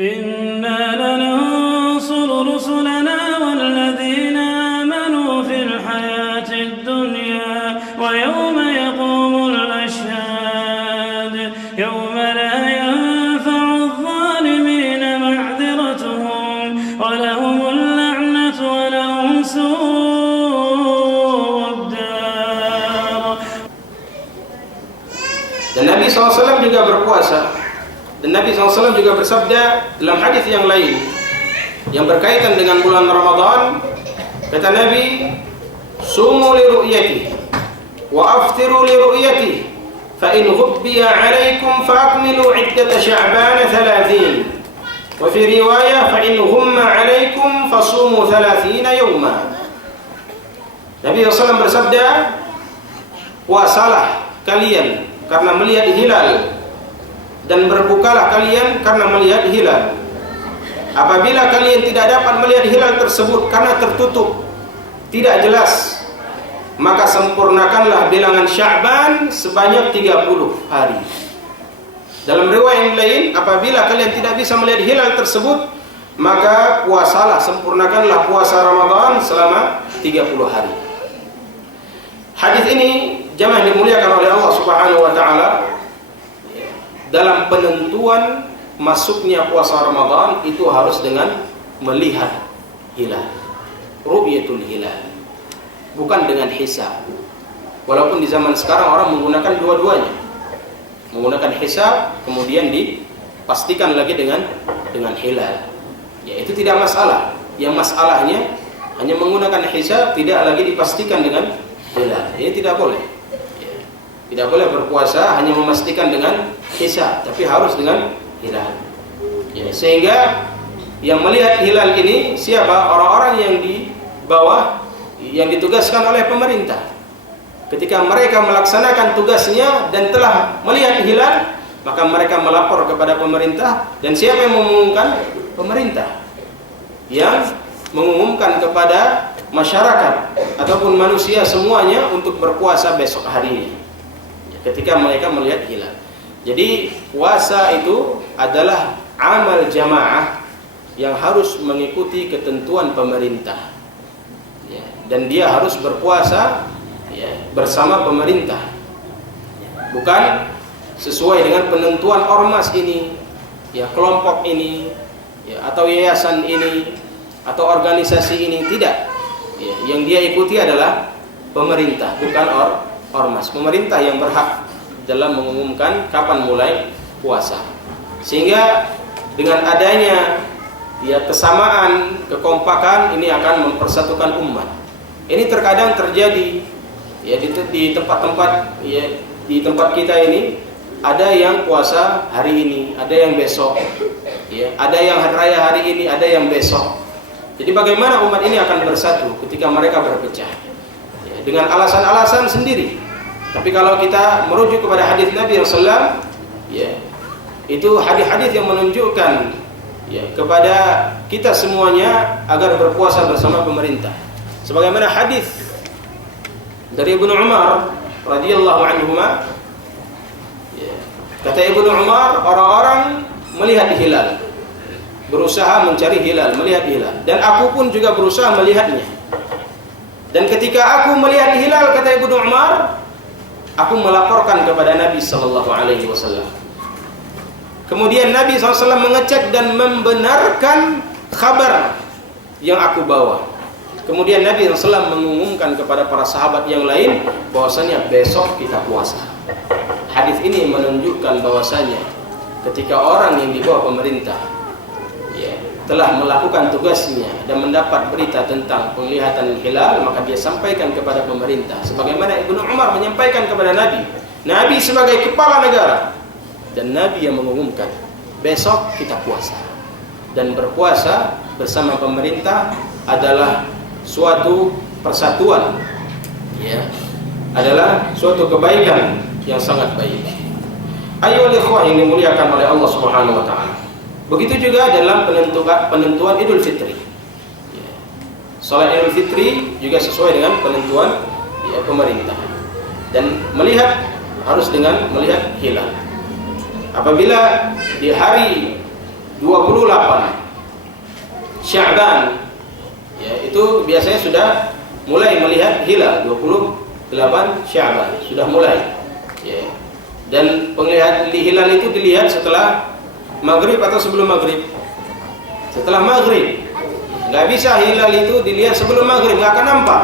إنا لننصر رسلنا والذين آمنوا في الحياة الدنيا ويوم يقوم الأشهاد يوم لا ينفع الظالمين معذرتهم ولهم اللعنة ولهم سوء الدار. Dan Nabi SAW juga berpuasa. Dan Nabi SAW juga bersabda dalam hadis yang lain yang berkaitan dengan bulan Ramadan, kata Nabi, sumu li ru'yati wa aftiru li ru'yati fa in ghubbiya 'alaikum fa akmilu 'iddata sya'ban 30 wa fi riwayah fa in ghumma 'alaikum fasumu 30 yawma. Nabi SAW bersabda, puasalah kalian karena melihat hilal, dan berbukalah kalian karena melihat hilal. Apabila kalian tidak dapat melihat hilal tersebut karena tertutup, tidak jelas, maka sempurnakanlah bilangan Sya'ban sebanyak 30 hari. Dalam riwayat lain, apabila kalian tidak bisa melihat hilal tersebut, maka puasalah, sempurnakanlah puasa Ramadan selama 30 hari. Hadis ini jamaah dimuliakan oleh Allah Subhanahu wa taala. Dalam penentuan masuknya puasa Ramadan itu harus dengan melihat hilal, ru'yatul hilal, bukan dengan hisab. Walaupun di zaman sekarang orang menggunakan dua-duanya, menggunakan hisab kemudian dipastikan lagi dengan hilal. Ya, itu tidak masalah. Yang masalahnya hanya menggunakan hisab, tidak lagi dipastikan dengan hilal. Ini tidak boleh. Tidak boleh berpuasa hanya memastikan dengan hisab, tapi harus dengan hilal. Ya, sehingga yang melihat hilal ini siapa? Orang-orang yang di bawah, yang ditugaskan oleh pemerintah. Ketika mereka melaksanakan tugasnya dan telah melihat hilal, maka mereka melapor kepada pemerintah. Dan siapa yang mengumumkan? Pemerintah yang mengumumkan kepada masyarakat ataupun manusia semuanya untuk berpuasa besok hari ini, ketika mereka melihat hilal. Jadi puasa itu adalah amal jamaah yang harus mengikuti ketentuan pemerintah, ya, dan dia harus berpuasa, ya, bersama pemerintah, bukan sesuai dengan penentuan ormas ini, ya, kelompok ini, ya, atau yayasan ini, atau organisasi ini. Tidak, ya, yang dia ikuti adalah pemerintah, bukan ormas. Pemerintah yang berhak dalam mengumumkan kapan mulai puasa. Sehingga dengan adanya, ya, kesamaan, kekompakan ini akan mempersatukan umat. Ini terkadang terjadi, ya, di tempat-tempat, ya, di tempat kita ini ada yang puasa hari ini, ada yang besok, ya, ada yang hari raya hari ini, ada yang besok. Jadi bagaimana umat ini akan bersatu ketika mereka berpecah? Ya, dengan alasan-alasan sendiri. Tapi kalau kita merujuk kepada hadis Nabi SAW, ya, itu hadis-hadis yang menunjukkan, ya, kepada kita semuanya agar berpuasa bersama pemerintah. Sebagaimana hadis dari Ibnu Umar radhiyallahu anhuma, ya, kata Ibnu Umar, orang-orang melihat hilal, berusaha mencari hilal, melihat hilal, dan aku pun juga berusaha melihatnya. Dan ketika aku melihat hilal, kata Ibnu Umar, aku melaporkan kepada Nabi sallallahu alaihi wasallam. Kemudian Nabi SAW mengecek dan membenarkan kabar yang aku bawa. Kemudian Nabi SAW mengumumkan kepada para sahabat yang lain bahwasanya besok kita puasa. Hadis ini menunjukkan bahwasanya ketika orang yang di bawah pemerintah, ya, telah melakukan tugasnya dan mendapat berita tentang penglihatan hilal, maka dia sampaikan kepada pemerintah. Sebagaimana Ibnu Umar menyampaikan kepada Nabi. Nabi sebagai kepala negara, dan Nabi yang mengumumkan besok kita puasa. Dan berpuasa bersama pemerintah adalah suatu persatuan, ya, adalah suatu kebaikan yang sangat baik. Ayo ikhwah yang dimuliakan oleh Allah Subhanahu wa taala. Begitu juga dalam penentuan Idul Fitri. Ya. Salat Idul Fitri juga sesuai dengan penentuan, ya, pemerintah. Dan melihat harus dengan melihat hilal. Apabila di hari 28 Sya'ban, ya, itu biasanya sudah mulai melihat hilal. 28 Sya'ban sudah mulai, ya. Dan penglihatan hilal itu dilihat setelah maghrib atau sebelum maghrib? Setelah maghrib. Nggak bisa hilal itu dilihat sebelum maghrib, nggak akan nampak.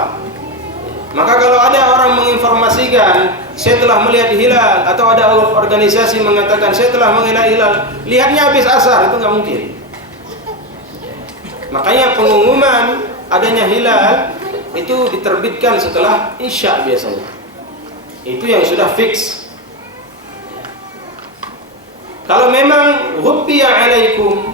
Maka kalau ada orang menginformasikan saya telah melihat hilal, atau ada organisasi mengatakan saya telah melihat hilal, lihatnya habis asar, itu nggak mungkin. Makanya pengumuman adanya hilal itu diterbitkan setelah Isya biasanya. Itu yang sudah fix. Kalau memang ghubbiya alaikum,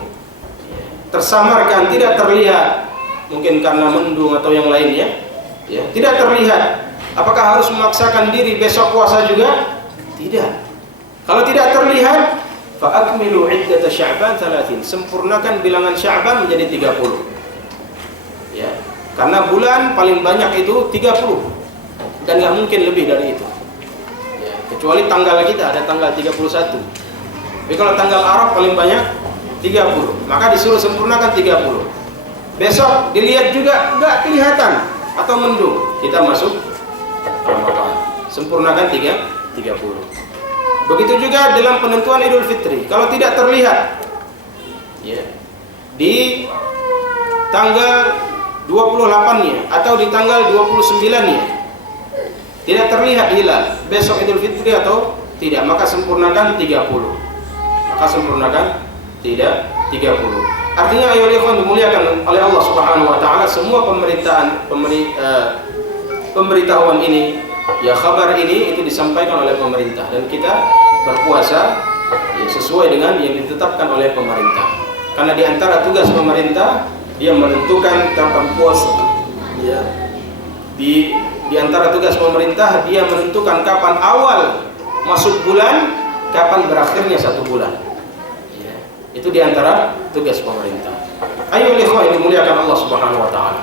tersamarkan, tidak terlihat, mungkin karena mendung atau yang lainnya, ya, tidak terlihat, apakah harus memaksakan diri besok puasa juga? Tidak. Kalau tidak terlihat, fa akmilu iddata Sya'ban 30, sempurnakan bilangan Sya'ban menjadi 30. Ya, karena bulan paling banyak itu 30 dan nggak mungkin lebih dari itu. Ya, kecuali tanggal kita ada tanggal 31. Tapi kalau tanggal Arab paling banyak 30, maka disuruh sempurnakan 30. Besok dilihat juga nggak kelihatan atau mendung, kita masuk Ramadan. Sempurnakan 30. Begitu juga dalam penentuan Idul Fitri. Kalau tidak terlihat, ya, di tanggal 28-nya atau di tanggal 29-nya tidak terlihat hilal, besok Idul Fitri atau tidak, maka sempurnakan 30. Maka sempurnakan 30. Artinya ayo ikhwan dimuliakan oleh Allah Subhanahu wa taala, semua pemberitahuan ini, ya, kabar ini itu disampaikan oleh pemerintah dan kita berpuasa, ya, sesuai dengan yang ditetapkan oleh pemerintah. Karena di antara tugas pemerintah dia menentukan kapan puasa. Ya. Di antara tugas pemerintah dia menentukan kapan awal masuk bulan, kapan berakhirnya satu bulan. Ya. Itu di antara tugas pemerintah. Ayo ikhwah dimuliakan Allah Subhanahu wa taala.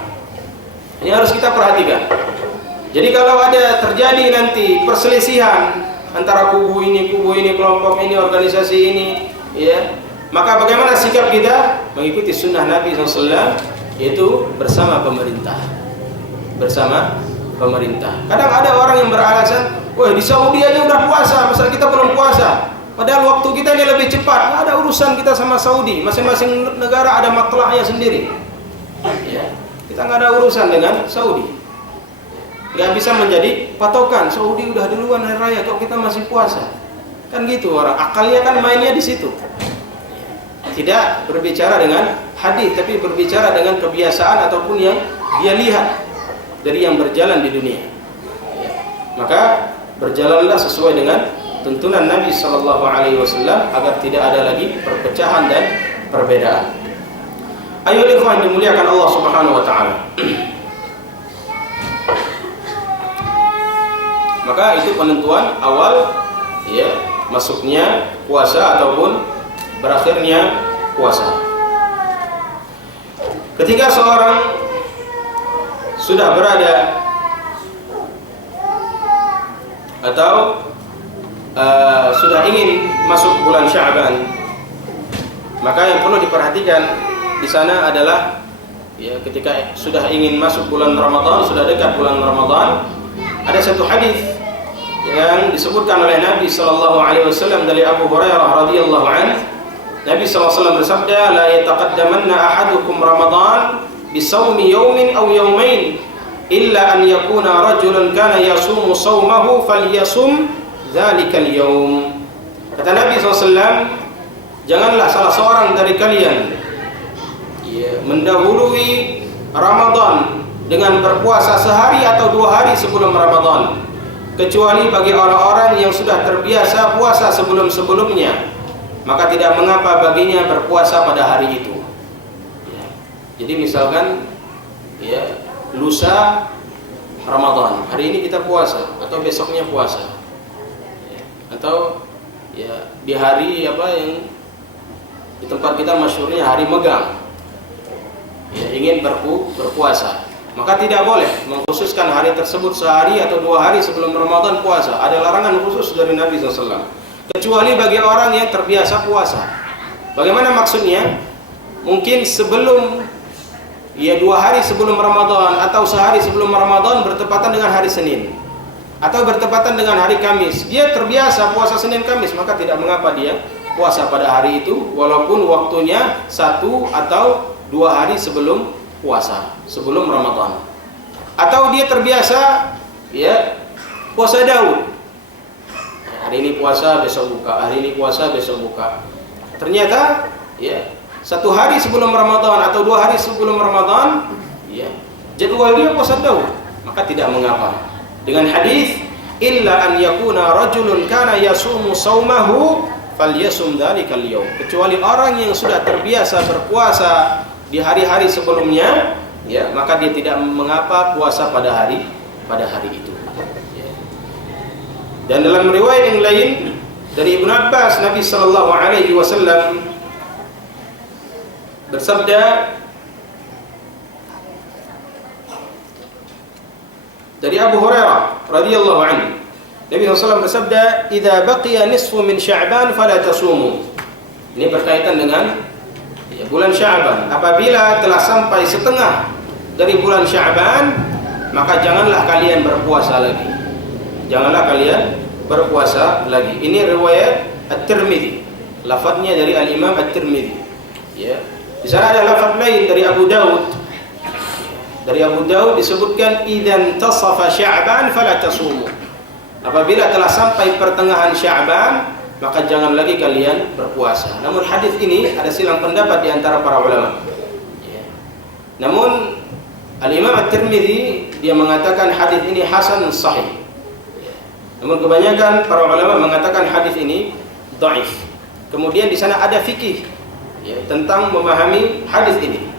Ini harus kita perhatikan. Jadi kalau ada terjadi nanti perselisihan antara kubu ini, kelompok ini, organisasi ini, ya, maka bagaimana sikap kita? Mengikuti sunnah Nabi SAW, yaitu bersama pemerintah. Bersama pemerintah. Kadang ada orang yang beralasan, wah di Saudi aja udah puasa, masa kita belum puasa? Padahal waktu kita ini lebih cepat. Nggak ada urusan kita sama Saudi. Masing-masing negara ada matlahnya sendiri. Ya, kita nggak ada urusan dengan Saudi. Nggak bisa menjadi patokan. Saudi udah duluan hari raya, kok kita masih puasa? Kan gitu orang. Akalnya kan mainnya di situ. Tidak berbicara dengan hadis, tapi berbicara dengan kebiasaan ataupun yang dia lihat dari yang berjalan di dunia. Maka berjalanlah sesuai dengan tuntunan Nabi Sallallahu Alaihi Wasallam agar tidak ada lagi perpecahan dan perbedaan. Ayo ikhwan dimuliakan Allah Subhanahu Wa Taala. Maka itu penentuan awal, ya, masuknya puasa ataupun berakhirnya puasa. Ketika seorang sudah berada atau sudah ingin masuk bulan Sya'ban, maka yang perlu diperhatikan di sana adalah, ya, ketika sudah ingin masuk bulan Ramadan, sudah dekat bulan Ramadan, ada satu hadis yang disebutkan oleh Nabi sallallahu alaihi wasallam dari Abu Hurairah radhiyallahu anhu. Nabi sallallahu alaihi wasallam bersabda, "La yataqaddamanna ahadukum Ramadan bisawmi yawmin aw yawmain illa an yakuna rajulan kana yasumu sawmahu falyasum dzalikal yawm." Kata Nabi SAW, janganlah salah seorang dari kalian, ya, mendahului Ramadan dengan berpuasa sehari atau 2 hari sebelum Ramadan, kecuali bagi orang-orang yang sudah terbiasa puasa sebelum-sebelumnya, maka tidak mengapa baginya berpuasa pada hari itu. Ya. Jadi misalkan, ya, lusa Ramadan, hari ini kita puasa atau besoknya puasa, ya, atau, ya, di hari apa yang di tempat kita masyhurnya hari megang, ya, ingin berpuasa, maka tidak boleh mengkhususkan hari tersebut sehari atau 2 hari sebelum Ramadan puasa. Ada larangan khusus dari Nabi SAW. Kecuali bagi orang yang terbiasa puasa. Bagaimana maksudnya? Mungkin sebelum 2 hari sebelum Ramadan atau sehari sebelum Ramadan bertepatan dengan hari Senin atau bertepatan dengan hari Kamis. Dia terbiasa puasa Senin Kamis, maka tidak mengapa dia puasa pada hari itu walaupun waktunya 1 atau 2 hari sebelum puasa, sebelum Ramadan. Atau dia terbiasa puasa Daud. Hari ini puasa, besok buka. Hari ini puasa, besok buka. Ternyata 1 hari sebelum Ramadan atau 2 hari sebelum Ramadan, jadwal dia puasa Daud, maka tidak mengapa. Dengan hadis, illa an yakuna rajulun kana yasumu saumahu falyasum dzalikal yaum. Kecuali orang yang sudah terbiasa berpuasa di hari-hari sebelumnya, maka dia tidak mengapa puasa pada hari itu. Dan dalam riwayat yang lain dari Ibnu Abbas, Nabi sallallahu alaihi wasallam bersabda dari Abu Hurairah radhiyallahu anhu, Nabi SAW bersabda, "Idza baqiya nisfu min Sya'ban fala tasumu." Ini berkaitan dengan bulan Sya'ban. Apabila telah sampai setengah dari bulan Sya'ban, maka janganlah kalian berpuasa lagi. Janganlah kalian berpuasa lagi. Ini riwayat At-Tirmidzi. Lafadznya dari Al-Imam At-Tirmidzi. Di sana ada lafaz lain dari Abu Daud. Dari Abu Daud disebutkan idzan tasafa Sya'ban fala tasumu. Apabila telah sampai pertengahan Sya'ban, maka jangan lagi kalian berpuasa. Namun hadis ini ada silang pendapat di antara para ulama. Namun Al-Imam At-Tirmidzi dia mengatakan hadis ini hasan sahih. Namun kebanyakan para ulama mengatakan hadis ini dhaif. Kemudian di sana ada fikih tentang memahami hadis ini.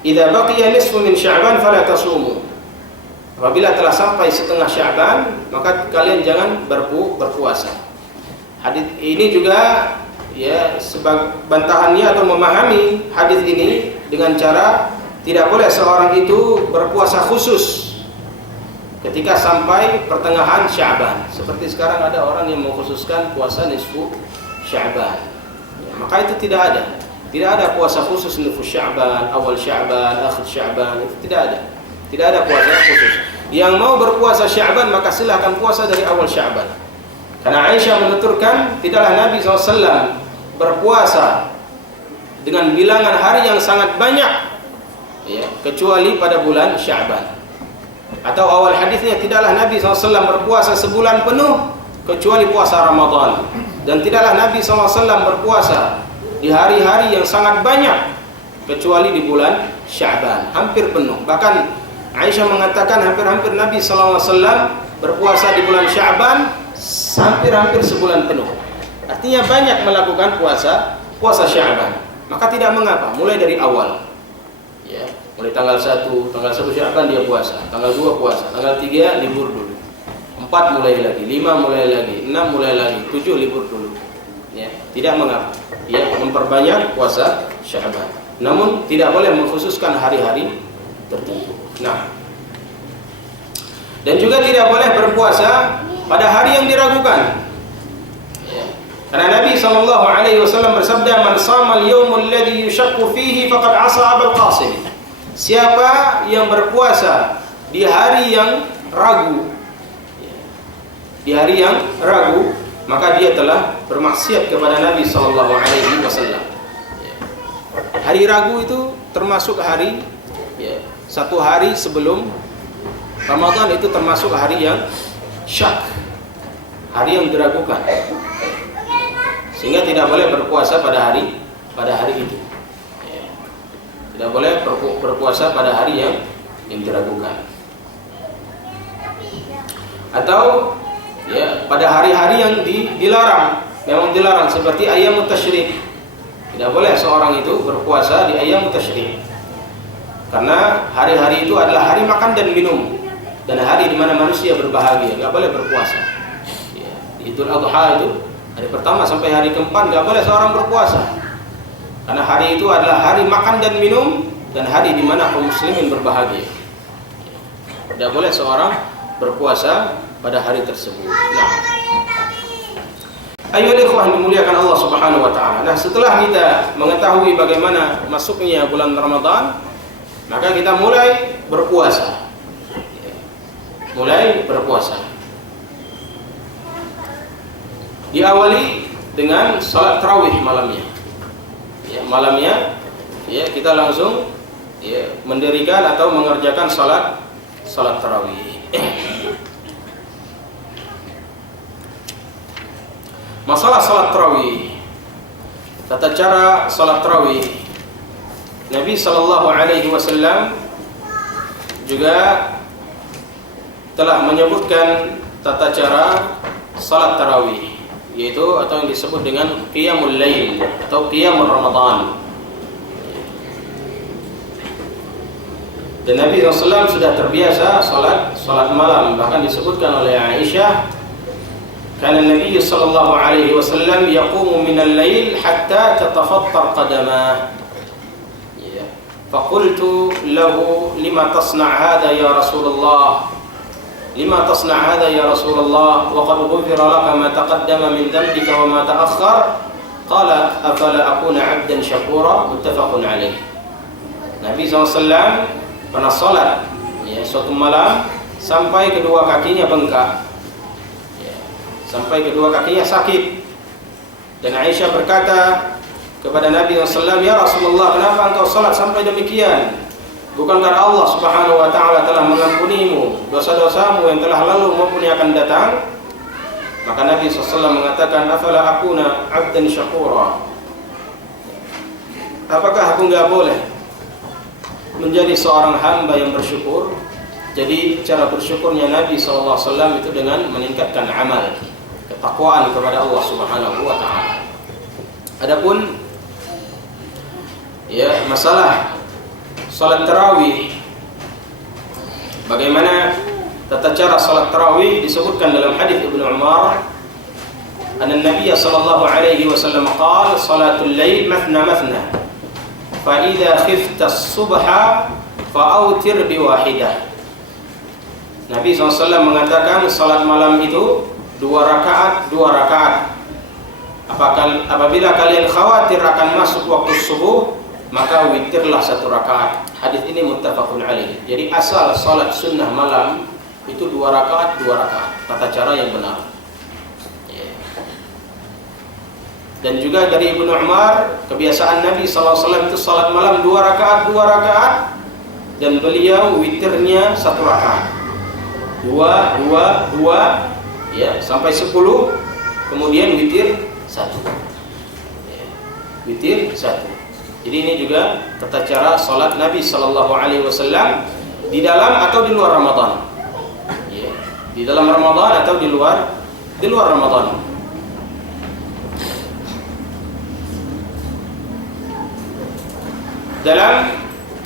Idza baqiya nisfu min Sya'ban fala tasumu. Apabila telah sampai setengah Sya'ban, maka kalian jangan berpuasa. Hadis ini juga sebagai bantahannya atau memahami hadis ini dengan cara tidak boleh seorang itu berpuasa khusus ketika sampai pertengahan Sya'ban. Seperti sekarang ada orang yang mengkhususkan puasa nisfu Sya'ban. Maka itu tidak ada. Tidak ada puasa khusus nisfu Sya'ban, awal Sya'ban, akhir Sya'ban, itu tidak ada. Tidak ada puasa khusus. Yang mau berpuasa Sya'ban maka silakan puasa dari awal Sya'ban. Karena Aisyah menuturkan, tidaklah Nabi SAW berpuasa dengan bilangan hari yang sangat banyak kecuali pada bulan Sya'ban. Atau awal hadisnya, tidaklah Nabi SAW berpuasa sebulan penuh kecuali puasa Ramadan. Dan tidaklah Nabi SAW berpuasa di hari-hari yang sangat banyak kecuali di bulan Sya'ban, hampir penuh. Bahkan Aisyah mengatakan hampir-hampir Nabi SAW berpuasa di bulan Sya'ban hampir sebulan penuh. Artinya banyak melakukan puasa Sya'ban. Maka tidak mengapa, mulai dari awal. Mulai tanggal 1 Sya'ban dia puasa, tanggal 2 puasa, tanggal 3 libur dulu. 4 mulai lagi, 5 mulai lagi, 6 mulai lagi, 7 libur dulu. Tidak mengapa. Memperbanyak puasa Sya'ban. Namun tidak boleh mengkhususkan hari-hari tertentu. Dan juga tidak boleh berpuasa pada hari yang diragukan. Karena Nabi SAW bersabda, "Man shama al-yawmul ladzi yushaqqu fihi faqad 'asa Abul Qasim." Siapa yang berpuasa di hari yang ragu, maka dia telah bermaksiat kepada Nabi SAW. Hari ragu itu termasuk hari, satu hari sebelum Ramadan itu termasuk hari yang syak, hari yang diragukan, sehingga tidak boleh berpuasa pada hari itu. Tidak boleh berpuasa pada hari yang diragukan. Atau pada hari-hari yang dilarang, memang dilarang, seperti ayyamut tasyrik. Tidak boleh seorang itu berpuasa di ayyamut tasyrik. Karena hari-hari itu adalah hari makan dan minum, dan hari di mana manusia berbahagia, enggak boleh berpuasa. Idul Adha itu hari pertama sampai hari keempat enggak boleh seorang berpuasa. Karena hari itu adalah hari makan dan minum, dan hari di mana kaum muslimin berbahagia. Tidak boleh seorang berpuasa pada hari tersebut. Ayolah ikhwah yang dimuliakan Allah Subhanahu wa taala. Nah, setelah kita mengetahui bagaimana masuknya bulan Ramadan, maka kita mulai berpuasa. Mulai berpuasa. Diawali dengan salat tarawih malamnya. Ya, malamnya ya kita langsung ya mendirikan atau mengerjakan salat tarawih. Masalah salat tarawih, tata cara salat tarawih, Nabi sallallahu alaihi wasallam juga telah menyebutkan tata cara salat tarawih, yaitu atau yang disebut dengan qiyamul lail atau qiyamul Ramadan. Dan Nabi SAW sudah terbiasa salat malam, bahkan disebutkan oleh Aisyah, karena Nabi sallallahu alaihi wasallam yaqumu minal lail hatta tatafattar qadamah. Ya. Faqultu lahu lima tasna' hadha ya Rasulullah? Lima tasna' hadha ya Rasulullah wa qad ghufira laka ma taqaddama min dhanbika wa ma ta'akhkhar? Qala afala akuna 'abdan syakura? Muttafaqun alaih. Nabi SAW pernah salat ya, suatu malam sampai kedua kakinya bengkak. Sampai kedua kakinya sakit. Dan Aisyah berkata kepada Nabi SAW, ya Rasulullah, kenapa engkau salat sampai demikian? Bukankah Allah Subhanahu wa ta'ala telah mengampunimu dosa-dosamu yang telah lalu maupun yang akan datang? Maka Nabi SAW mengatakan, afala akuna 'abdan syakura? Apakah aku enggak boleh menjadi seorang hamba yang bersyukur? Jadi cara bersyukurnya Nabi SAW itu dengan meningkatkan amal, ketakwaan kepada Allah Subhanahu wa taala. Adapun ya masalah salat tarawih, bagaimana tata cara salat tarawih disebutkan dalam hadis Ibnu Umar, anna Nabi sallallahu alaihi wasallam qala salatul lail mathna mathna fa idza khifta as-subha fa autir bi wahidah. Nabi SAW mengatakan salat malam itu 2 rakaat. Apabila kalian khawatir akan masuk waktu subuh, maka witirlah 1 rakaat. Hadis ini muttafaqun alaih. Jadi asal salat sunnah malam itu 2 rakaat. Tata cara yang benar. Dan juga dari Ibnu Umar, kebiasaan Nabi SAW itu salat malam 2 rakaat, dan beliau witirnya 1 rakaat. 2 ya sampai 10, kemudian witir 1 ya, witir 1. Jadi ini juga tata cara salat Nabi sallallahu alaihi wasallam di dalam atau di luar Ramadan ya, di dalam Ramadan atau di luar Ramadan. Dalam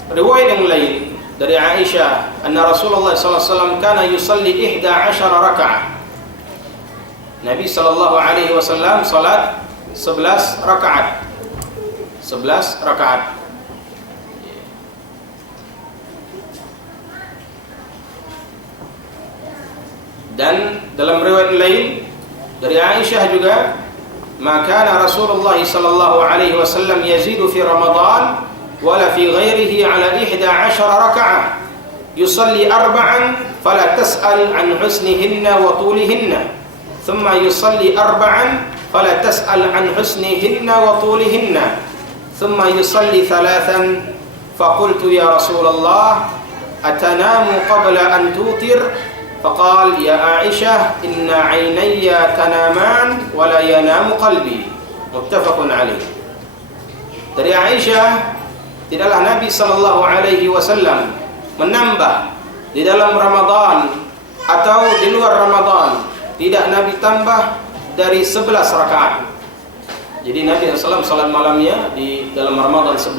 riwayat yang lain dari Aisyah, anna Rasulullah sallallahu alaihi wasallam kana yusalli 11 rakaat. Nabi sallallahu alaihi wasallam salat 11 rakaat. 11 rakaat. Dan dalam riwayat lain dari Aisyah juga, maka Rasulullah sallallahu alaihi wasallam yazidu fi Ramadan wala fi ghairihi ala 11 raka'ah yusalli 4 fala tas'al an husnihinna wa tulihinna thumma yusalli 4 fala tas'al an husnihinna wa tulihinna thumma yusalli 3 faqultu ya Rasulullah atanamu qabla an tutir faqal ya Aisyah inna 'ainayya tanaman wa la yanamu qalbi. Muttafaqun alaih. Dari Aisyah, tidaklah Nabi sallallahu alaihi wasallam menambah di dalam Ramadan atau di luar Ramadan, tidak Nabi tambah dari 11 rakaat. Jadi Nabi SAW salat malamnya di dalam Ramadan 11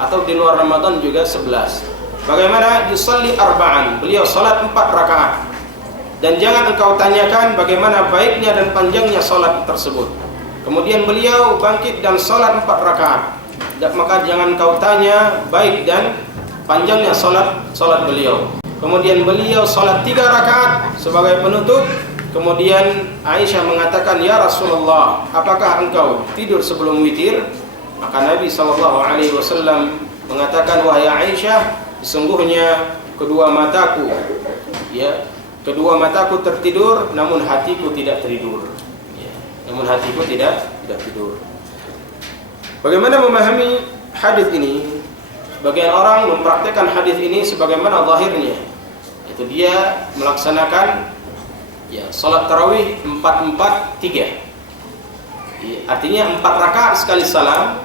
atau di luar Ramadan juga 11. Bagaimana yusalli 4? Beliau salat 4 rakaat. Dan jangan engkau tanyakan bagaimana baiknya dan panjangnya salat tersebut. Kemudian beliau bangkit dan salat 4 rakaat. Maka jangan kau tanya baik dan panjangnya salat beliau. Kemudian beliau salat 3 rakaat sebagai penutup, Kemudian Aisyah mengatakan, "Ya Rasulullah, apakah engkau tidur sebelum witir?" Maka Nabi SAW mengatakan, "Wahai Aisyah, sesungguhnya kedua mataku tertidur, namun hatiku tidak tidur." Namun hatiku tidak tidur. Bagaimana memahami hadis ini? Sebagian orang mempraktikkan hadis ini sebagaimana zahirnya. Itu dia melaksanakan salat tarawih 4-4-3. Artinya 4 rakaat sekali salam,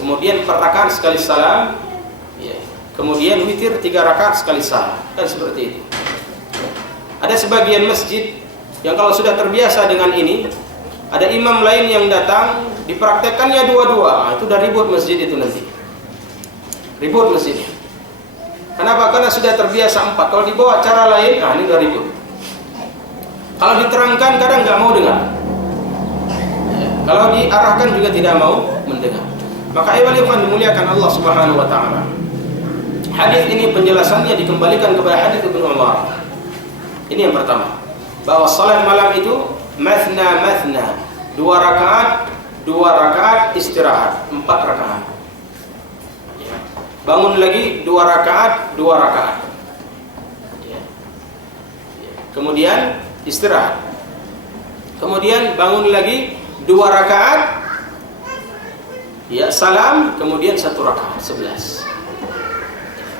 kemudian 4 rakaat sekali salam, kemudian witir 3 rakaat sekali salam. Kan seperti itu. Ada sebagian masjid yang kalau sudah terbiasa dengan ini, ada imam lain yang datang dipraktekkannya dua-dua. Itu udah ribut masjid itu nanti. Ribut masjidnya. Kenapa? Karena sudah terbiasa 4. Kalau dibawa cara lain, ini udah ribut. Kalau diterangkan kadang nggak mau dengar. Kalau diarahkan juga tidak mau mendengar. Maka ayo dimuliakan Allah Subhanahu wa taala. Hadis ini penjelasannya dikembalikan kepada hadis Ibnu Umar. Ini yang pertama. Bahwa salat malam itu mathna, 2 rakaat istirahat, 4 rakaat. Bangun lagi 2 rakaat. Kemudian istirahat. Kemudian bangun lagi 2 rakaat. Salam, kemudian 1 rakaat, 11.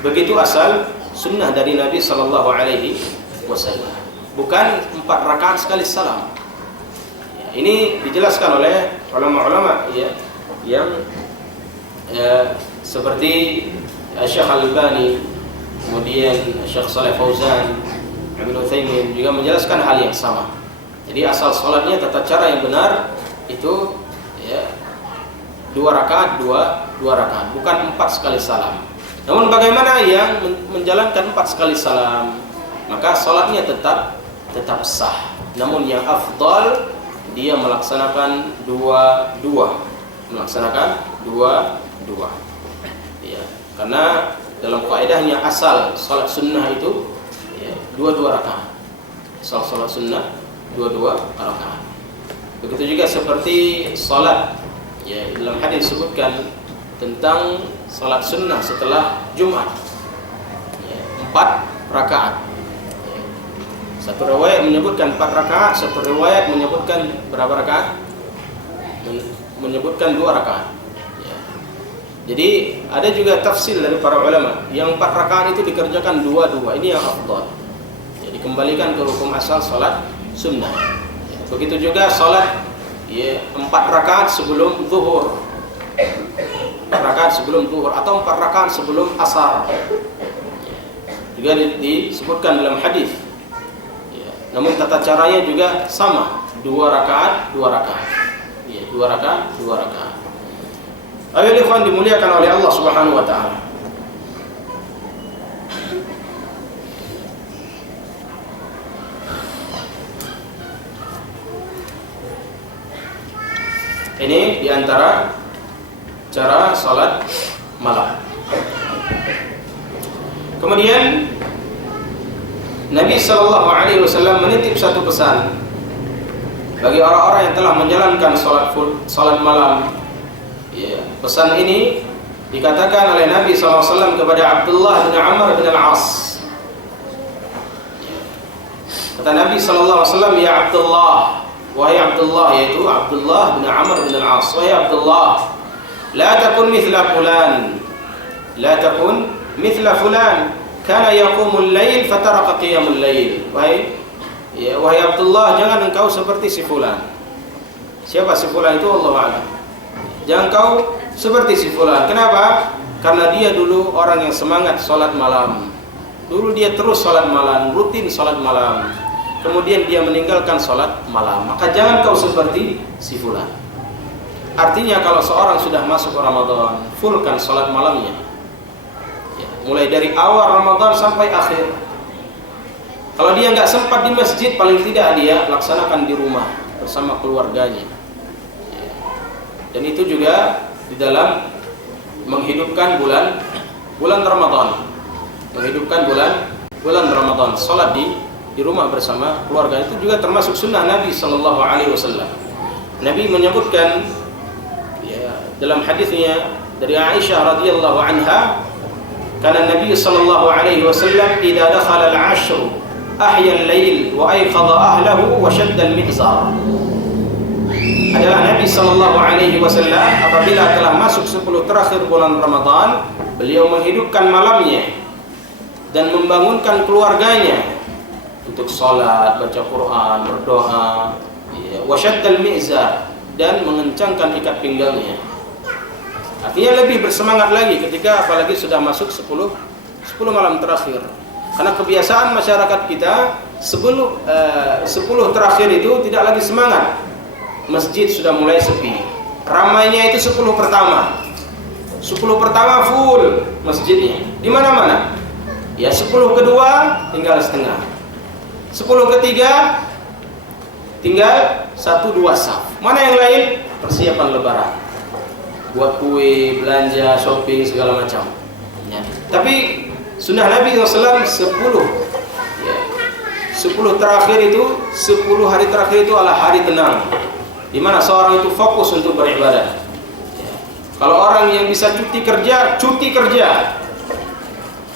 Begitu asal sunnah dari Nabi sallallahu alaihi wasallam. Bukan 4 rakaat sekali salam. Ini dijelaskan oleh ulama-ulama yang seperti Syekh Al-Albani, kemudian Syekh Shalih Fauzan, Ibnu Utsaimin juga menjelaskan hal yang sama. Jadi asal salatnya tata cara yang benar itu 2 rakaat, 2 rakaat, bukan 4 sekali salam. Namun bagaimana yang menjalankan 4 sekali salam, maka salatnya tetap sah. Namun yang afdal dia melaksanakan dua. Karena dalam kaidahnya asal salat sunnah itu 2 rakaat. Asal salat sunnah 2 rakaat. Begitu juga seperti salat dalam hadis disebutkan tentang salat sunnah setelah Jumat 4 rakaat. Satu riwayat menyebutkan 4 rakaat, satu riwayat menyebutkan berapa rakaat? Menyebutkan 2 rakaat. Jadi ada juga tafsir dari para ulama yang 4 rakaat itu dikerjakan 2. Ini yang afdal. Dikembalikan ke hukum asal salat sunnah. Begitu juga salat 4 rakaat sebelum zuhur. 4 rakaat sebelum zuhur atau 4 rakaat sebelum asar. Juga disebutkan dalam hadis. Namun tata caranya juga sama, 2 rakaat. 2 rakaat. Ayo ikhwan dimuliakan oleh Allah Subhanahu wa taala. Ini diantara cara salat malam. Kemudian Nabi SAW menitip satu pesan bagi orang-orang yang telah menjalankan salat malam. Pesan ini dikatakan oleh Nabi SAW kepada Abdullah bin Amr bin Al-As. Kata Nabi SAW, "Ya Abdullah, wahai Abdullah," yaitu Abdullah bin Amr bin Al-As, "Wahai Abdullah, la takun mithla fulan kana yaqumul lail fataraka qiyamul lail." Wahai Abdullah, jangan engkau seperti si fulan. Siapa si fulan itu? Allahu a'lam. Jangan kau seperti si fulan. Kenapa? Karena dia dulu orang yang semangat salat malam. Dulu dia terus salat malam, rutin salat malam. Kemudian dia meninggalkan salat malam. Maka jangan kau seperti si fulan. Artinya kalau seorang sudah masuk Ramadan, fullkan salat malamnya. Mulai dari awal Ramadan sampai akhir. Kalau dia nggak sempat di masjid, paling tidak dia laksanakan di rumah bersama keluarganya. Dan itu juga di dalam menghidupkan bulan Ramadan. Menghidupkan bulan Ramadan, salat di di rumah bersama keluarga. Itu juga termasuk sunnah Nabi sallallahu alaihi wasallam. Nabi menyebutkan ya, dalam hadisnya dari Aisyah radhiyallahu anha, kana Nabi sallallahu alaihi wasallam idza dakhala al-'ashr ahya al-lail wa ayqadha ahlahu wa shadda al-mi'zar. Adalah Nabi sallallahu alaihi wasallam apabila telah masuk 10 terakhir bulan Ramadan, beliau menghidupkan malamnya dan membangunkan keluarganya untuk salat, baca Quran, berdoa, wa shaddal mi'zar, dan mengencangkan ikat pinggangnya. Artinya lebih bersemangat lagi ketika apalagi sudah masuk 10 malam terakhir. Karena kebiasaan masyarakat kita 10 terakhir itu tidak lagi semangat. Masjid sudah mulai sepi. Ramainya itu 10 pertama. 10 pertama full masjidnya. Di mana-mana. Ya 10 kedua tinggal setengah. 10 ketiga tinggal 1-2 saf. Mana yang lain? Persiapan lebaran. Buat kue, belanja, shopping, segala macam. Ya. Tapi sunnah Nabi SAW 10 terakhir itu, 10 hari terakhir itu adalah hari tenang, di mana seorang itu fokus untuk beribadah. Ya. Kalau orang yang bisa cuti kerja, cuti kerja.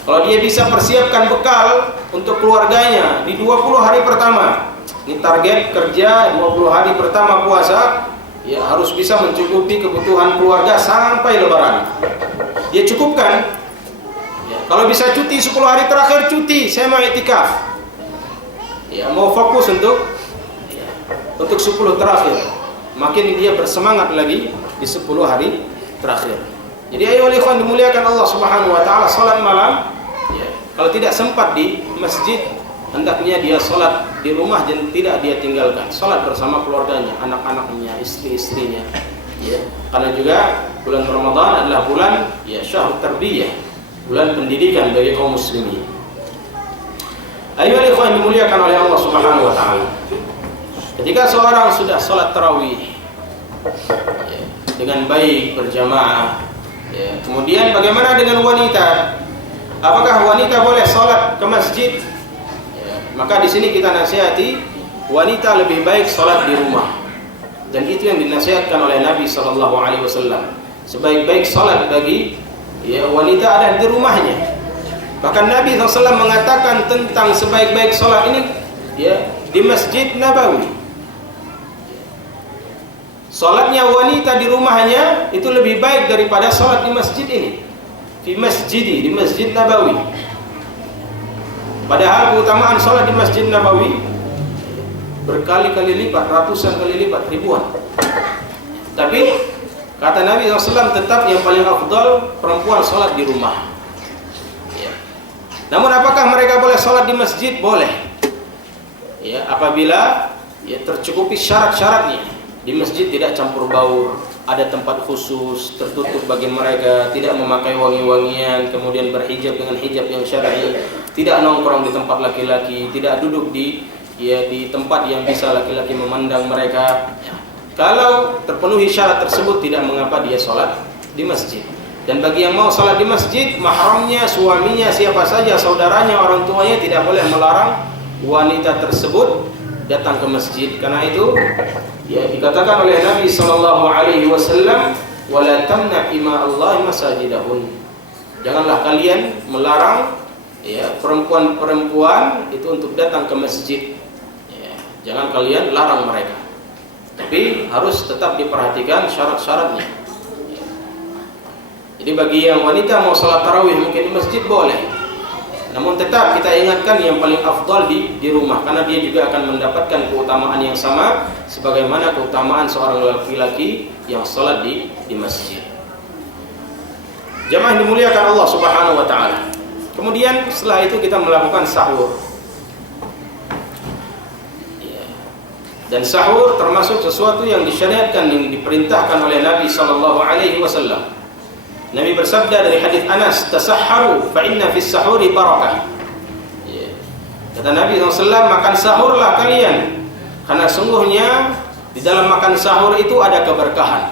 Kalau dia bisa persiapkan bekal untuk keluarganya di 20 hari pertama, ini target kerja 20 hari pertama puasa, ya harus bisa mencukupi kebutuhan keluarga sampai lebaran. Dia cukupkan. Ya, kalau bisa cuti 10 hari terakhir, cuti, saya mau iktikaf. Ya, mau fokus untuk 10 terakhir. Makin dia bersemangat lagi di 10 hari terakhir. Jadi ayo ikhwan dimuliakan Allah Subhanahu wa taala, salat malam ya, kalau tidak sempat di masjid, hendaknya dia salat di rumah dan tidak dia tinggalkan. Salat bersama keluarganya, anak-anaknya, istri-istrinya. Ya, karena juga bulan Ramadan adalah bulan ya syahrut tarbiyah, bulan pendidikan bagi kaum muslimin. Ayo ikhwan dimuliakan oleh Allah Subhanahu wa taala. Ketika seorang sudah salat tarawih ya, dengan baik berjamaah, ya, kemudian bagaimana dengan wanita? Apakah wanita boleh salat ke masjid? Ya, maka di sini kita nasihati wanita lebih baik salat di rumah. Dan itu yang dinasihatkan oleh Nabi sallallahu alaihi wasallam. Sebaik-baik salat bagi ya wanita ada di rumahnya. Bahkan Nabi SAW mengatakan tentang sebaik-baik salat ini ya di Masjid Nabawi. Salatnya wanita di rumahnya itu lebih baik daripada salat di masjid ini. Di Masjid Nabawi. Padahal keutamaan salat di Masjid Nabawi berkali-kali lipat, ratusan kali lipat, ribuan. Tapi kata Nabi SAW tetap yang paling afdal perempuan salat di rumah. Ya. Namun apakah mereka boleh salat di masjid? Boleh. Ya, apabila ya tercukupi syarat-syaratnya. Di masjid tidak campur baur, ada tempat khusus tertutup bagi mereka, tidak memakai wangi-wangian, kemudian berhijab dengan hijab yang syar'i, tidak nongkrong di tempat laki-laki, tidak duduk di tempat yang bisa laki-laki memandang mereka. Ya. Kalau terpenuhi syarat tersebut, tidak mengapa dia sholat di masjid. Dan bagi yang mau sholat di masjid, mahramnya, suaminya, siapa saja, saudaranya, orang tuanya tidak boleh melarang wanita tersebut datang ke masjid. Karena itu ya dikatakan oleh Nabi sallallahu alaihi wasallam, "Wala tamna ima Allah masajidahun." Janganlah kalian melarang ya perempuan-perempuan itu untuk datang ke masjid. Ya, jangan kalian larang mereka. Tapi harus tetap diperhatikan syarat-syaratnya. Ya. Jadi bagi yang wanita mau salat tarawih mungkin di masjid boleh. Namun tetap kita ingatkan yang paling afdal di rumah, karena dia juga akan mendapatkan keutamaan yang sama sebagaimana keutamaan seorang laki-laki yang salat di masjid. Jamaah dimuliakan Allah Subhanahu wa taala. Kemudian setelah itu kita melakukan sahur. Dan sahur termasuk sesuatu yang disyariatkan, yang diperintahkan oleh Nabi sallallahu alaihi wasallam. Nabi bersabda dari hadis Anas, "Tasahharu fa inna fis sahuri barakah." Ya. Kata Nabi SAW, makan sahurlah kalian, karena sungguhnya di dalam makan sahur itu ada keberkahan.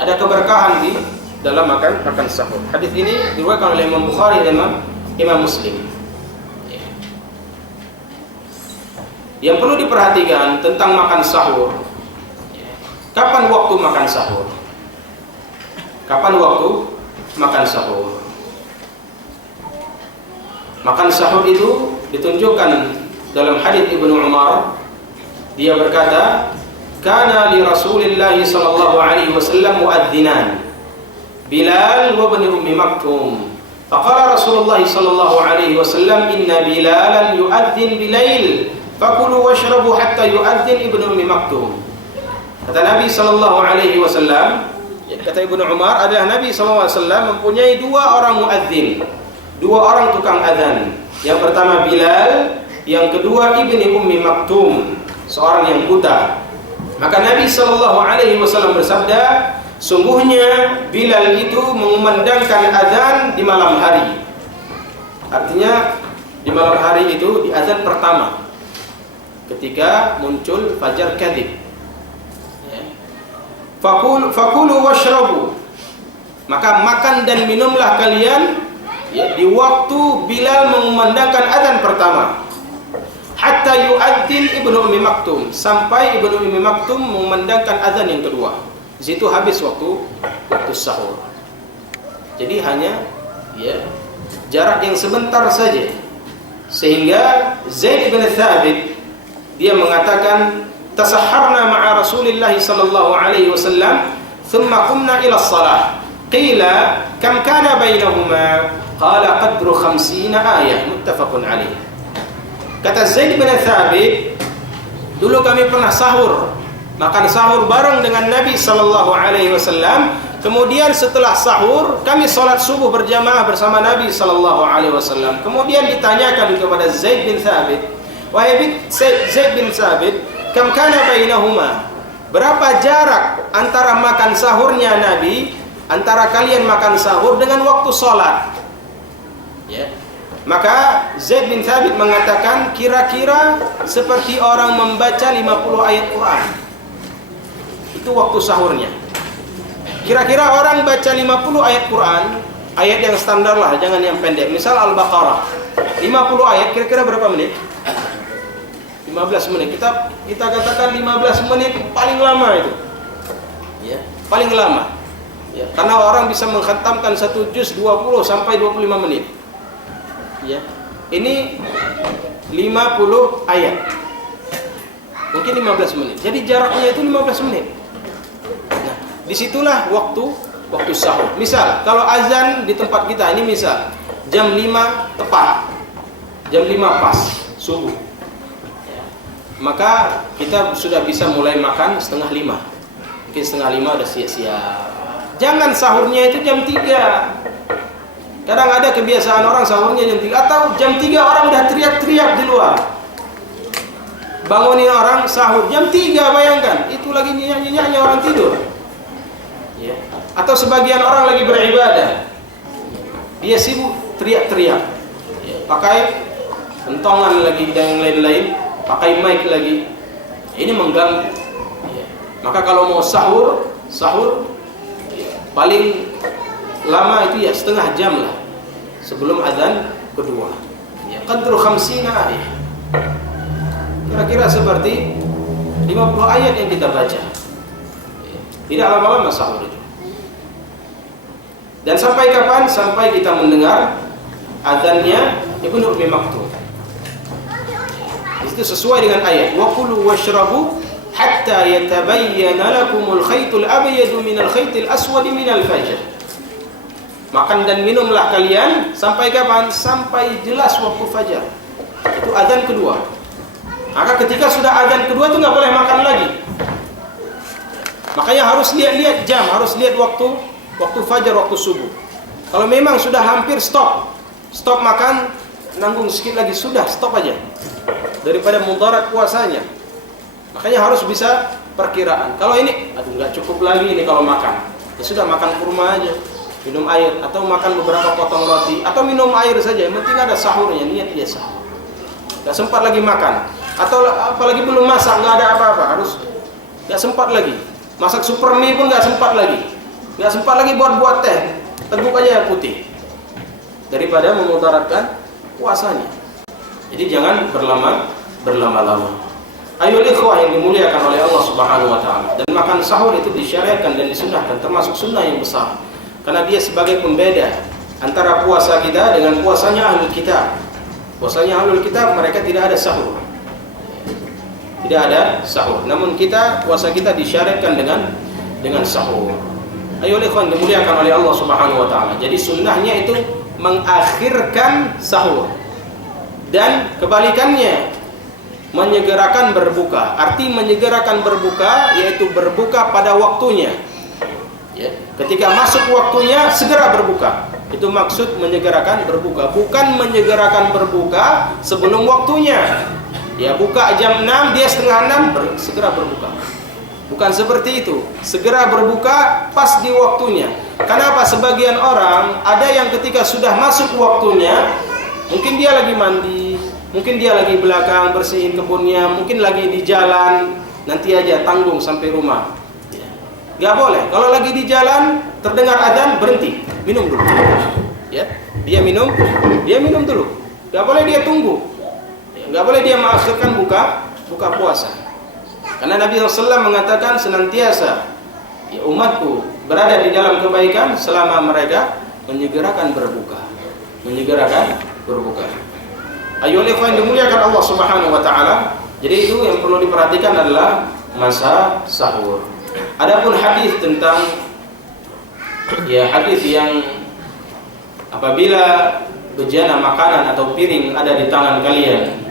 Ada keberkahan di dalam makan sahur. Hadis ini diriwayatkan oleh Imam Bukhari dan Imam Muslim. Ya. Yang perlu diperhatikan tentang makan sahur. Kapan waktu makan sahur? Kapan waktu makan sahur? Makan sahur itu ditunjukkan dalam hadits Ibnu Umar. Dia berkata, "Kana li Rasulillah sallallahu alaihi wasallam muadzinan, Bilal wa ibn Ummi Maktum. Faqala Rasulullah sallallahu alaihi wasallam, inna Bilalan yu'adzin bilail, fakulu washrabu hatta yu'adzin ibn Ummi Maktum." Kata Nabi sallallahu alaihi wasallam, kata Ibnu Umar, adalah Nabi sallallahu alaihi wasallam mempunyai dua orang muadzin, dua orang tukang azan. Yang pertama Bilal, yang kedua Ibni Ummi Maktum, seorang yang buta. Maka Nabi sallallahu alaihi wasallam bersabda, sungguhnya Bilal itu mengumandangkan azan di malam hari. Artinya di malam hari itu di azan pertama, ketika muncul fajar kadhib. Fakulu washrabu, maka makan dan minumlah kalian di waktu Bilal mengumandangkan azan pertama, hatta yu'adzin ibnu Ummi Maktum, sampai ibnu Ummi Maktum mengumandangkan azan yang kedua. Di situ habis waktu sahur. Jadi hanya jarak yang sebentar saja, sehingga Zaid bin Thabit dia mengatakan, tasahharna ma'a Rasulillah sallallahu alaihi wasallam, thumma qumna ila shalah. Qila kam kana bainahuma? Qala qadru 50 ayah, muttafaqun alaih. Kata Zaid bin Thabit, dulu kami pernah sahur, makan sahur bareng dengan Nabi sallallahu alaihi wasallam. Kemudian setelah sahur kami salat subuh berjamaah bersama Nabi sallallahu alaihi wasallam. Kemudian ditanyakan kepada Zaid bin Thabit, wahai Zaid bin Thabit, kam kana bainahuma? Berapa jarak antara makan sahurnya Nabi, antara kalian makan sahur dengan waktu salat? Maka Zaid bin Thabit mengatakan, kira-kira seperti orang membaca 50 ayat Quran. Itu waktu sahurnya. Kira-kira orang baca 50 ayat Quran, ayat yang standar lah, jangan yang pendek. Misal Al-Baqarah 50 ayat, kira-kira berapa menit? 15 menit. Kita katakan 15 menit paling lama itu. Paling lama. Karena orang bisa mengkhatamkan satu juz 20 sampai 25 menit. Ini 50 ayat. Mungkin 15 menit. Jadi jaraknya itu 15 menit. Nah, disitulah waktu sahur. Misal kalau azan di tempat kita ini misal jam 5 tepat, jam 5 pas subuh, maka kita sudah bisa mulai makan setengah 5. Mungkin setengah 5 udah siap-siap. Jangan sahurnya itu jam 3. Kadang ada kebiasaan orang sahurnya jam 3, atau jam 3 orang udah teriak-teriak di luar. Bangunin orang sahur jam 3, bayangkan. Itu lagi nyanyi-nyanyi orang tidur. Atau sebagian orang lagi beribadah, dia sibuk teriak-teriak, pakai kentongan lagi dan yang lain-lain, pakai mic lagi. Ini mengganggu. Maka kalau mau sahur paling lama itu setengah jam lah sebelum azan kedua. Qadru 50 ayat. Kira-kira seperti 50 ayat yang kita baca. Tidak lama-lama sahur itu. Dan sampai kapan? Sampai kita mendengar azannya Ibnu Ummi Maktum. Itu sesuai dengan ayat, wa kulu washrabu hatta yatabayyana lakumul khaytul abyadu minal khaytil aswadi minal fajr. Makan dan minumlah kalian sampai kapan? Sampai jelas waktu fajar. Itu azan kedua. Maka ketika sudah azan kedua itu nggak boleh makan lagi. Makanya harus lihat jam, harus lihat waktu fajar, waktu subuh. Kalau memang sudah hampir stop makan, nanggung sedikit lagi, sudah stop aja. Daripada mudarat puasanya. Makanya harus bisa perkiraan. Kalau ini, nggak cukup lagi ini kalau makan. Ya sudah, makan kurma aja. Minum air, atau makan beberapa potong roti, atau minum air saja, yang penting ada sahurnya, niat dia sahur. Gak sempat lagi makan, atau apalagi belum masak, gak ada apa-apa, harus gak sempat lagi. Masak super mie pun gak sempat lagi, buat teh, teguk aja yang putih, daripada memudaratkan puasanya. Jadi jangan berlama-lama. Ayo ikhwah yang dimuliakan oleh Allah Subhanahu wa taala. Dan makan sahur itu disyariatkan dan disunahkan, termasuk sunnah yang besar. Karena dia sebagai pembeda antara puasa kita dengan puasanya ahlul kitab. Puasanya ahlul kitab mereka tidak ada sahur. Tidak ada sahur. Namun kita puasa kita disyariatkan dengan sahur. Ayo ikhwan dimuliakan oleh Allah Subhanahu wa taala. Jadi sunnahnya itu mengakhirkan sahur. Dan kebalikannya menyegerakan berbuka. Arti menyegerakan berbuka yaitu berbuka pada waktunya. Ya. Ketika masuk waktunya segera berbuka. Itu maksud menyegerakan berbuka. Bukan menyegerakan berbuka sebelum waktunya. Ya, buka jam 6, dia setengah 6 segera berbuka. Bukan seperti itu. Segera berbuka pas di waktunya. Kenapa? Sebagian orang ada yang ketika sudah masuk waktunya, mungkin dia lagi mandi, mungkin dia lagi belakang bersihin kebunnya, mungkin lagi di jalan, nanti aja tanggung sampai rumah. Ya. Gak boleh. Kalau lagi di jalan terdengar adzan, berhenti, minum dulu. Ya, dia minum dulu. Gak boleh dia tunggu. Ya, gak boleh dia mengakhirkan buka puasa. Karena Nabi SAW mengatakan senantiasa ya, umatku berada di dalam kebaikan selama mereka menyegerakan berbuka. Ayo ikhwan dimuliakan Allah Subhanahu wa taala. Jadi itu yang perlu diperhatikan adalah masa sahur. Adapun hadis tentang hadis yang apabila bejana makanan atau piring ada di tangan kalian,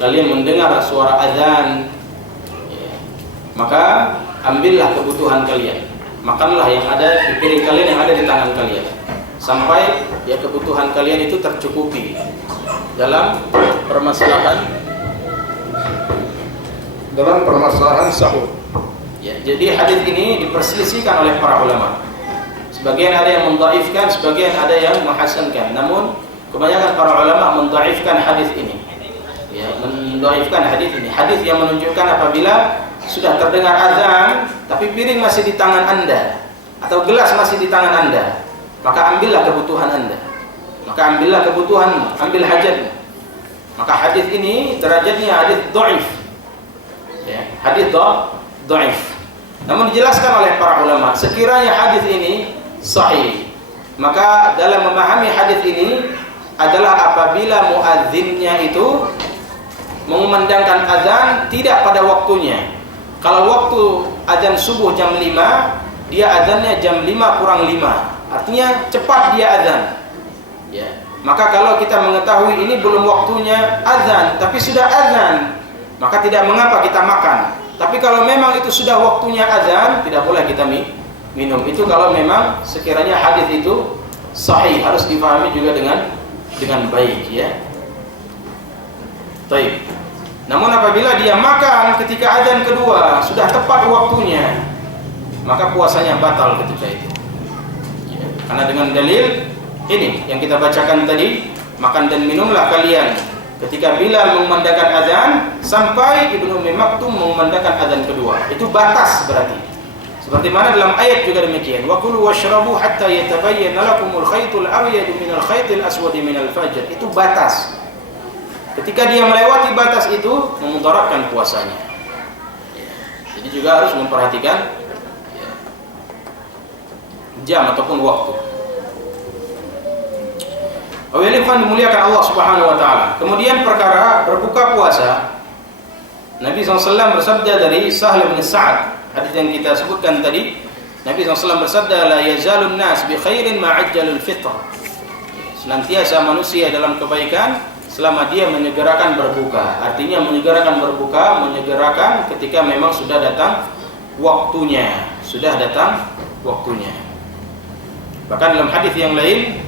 kalian mendengar suara azan, maka ambillah kebutuhan kalian. Makanlah yang ada di piring kalian, yang ada di tangan kalian, sampai kebutuhan kalian itu tercukupi dalam permasalahan sahur. Jadi hadis ini diperselisihkan oleh para ulama. Sebagian ada yang mendhaifkan, sebagian ada yang menghasankan. Namun kebanyakan para ulama mendhaifkan hadis ini. Hadis yang menunjukkan apabila sudah terdengar azan tapi piring masih di tangan Anda atau gelas masih di tangan Anda, maka ambillah kebutuhan Anda. Ambil hajatnya. Maka hadis ini derajatnya hadis dhaif. Hadis dhaif. Namun dijelaskan oleh para ulama, sekiranya hadis ini sahih, maka dalam memahami hadis ini adalah apabila muadzinnya itu mengumandangkan azan tidak pada waktunya. Kalau waktu azan subuh jam 5, dia azannya jam 5 kurang 5. Artinya cepat dia azan. Maka kalau kita mengetahui ini belum waktunya azan, tapi sudah azan, maka tidak mengapa kita makan. Tapi kalau memang itu sudah waktunya azan, tidak boleh kita minum. Itu kalau memang sekiranya hadis itu sahih, harus dipahami juga dengan baik, ya. Baik. Namun apabila dia makan ketika azan kedua sudah tepat waktunya, maka puasanya batal ketika itu. Karena dengan dalil ini yang kita bacakan tadi, makan dan minumlah kalian ketika Bilal mengumandangkan azan sampai Ibnu Ummi Maktum mengumandangkan azan kedua. Itu batas berarti. Seperti mana dalam ayat juga demikian. Wa kulu washrabu hatta yatabayyana lakumul khaytul abyadu minal khaytil aswadi minal fajr. Itu batas. Ketika dia melewati batas itu memudaratkan puasanya. Jadi juga harus memperhatikan jam ataupun waktu. Awalifan dimuliakan Allah Subhanahu wa taala. Kemudian perkara berbuka puasa, Nabi SAW bersabda dari Sahal bin Sa'ad, hadis yang kita sebutkan tadi, Nabi SAW bersabda, la yazalun nas bi khairin ma ajjalul fitr. Senantiasa manusia dalam kebaikan selama dia menyegerakan berbuka. Artinya menyegerakan berbuka, menyegerakan ketika memang sudah datang waktunya. Bahkan dalam hadis yang lain